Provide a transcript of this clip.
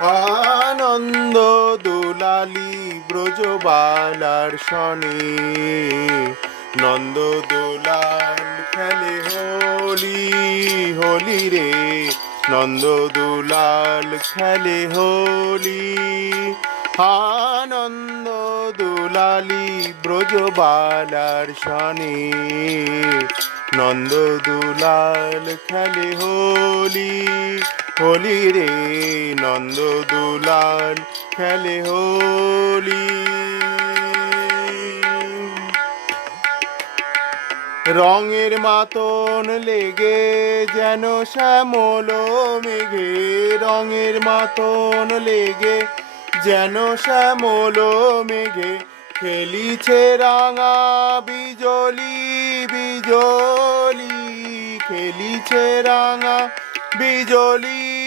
আনন্দ দুলালি ব্রজবালার সনে, নন্দ দুলাল খেলে হোলি, হোলি রে নন্দ দুলাল খেলে হোলি। আনন্দ দুলালি ব্রজবালার সনে, নন্দ দুলাল খেলে হোলি, হোলি রে নন্দ দুলাল খেলে হোলি। রঙের মাতন লেগে যেন শ্যামল মেঘে, রঙের মাতন লেগে যেন শ্যামল মেঘে, খেলিছে রাঙা বিজলি, বিজলি খেলিছে রাঙা বিজলি।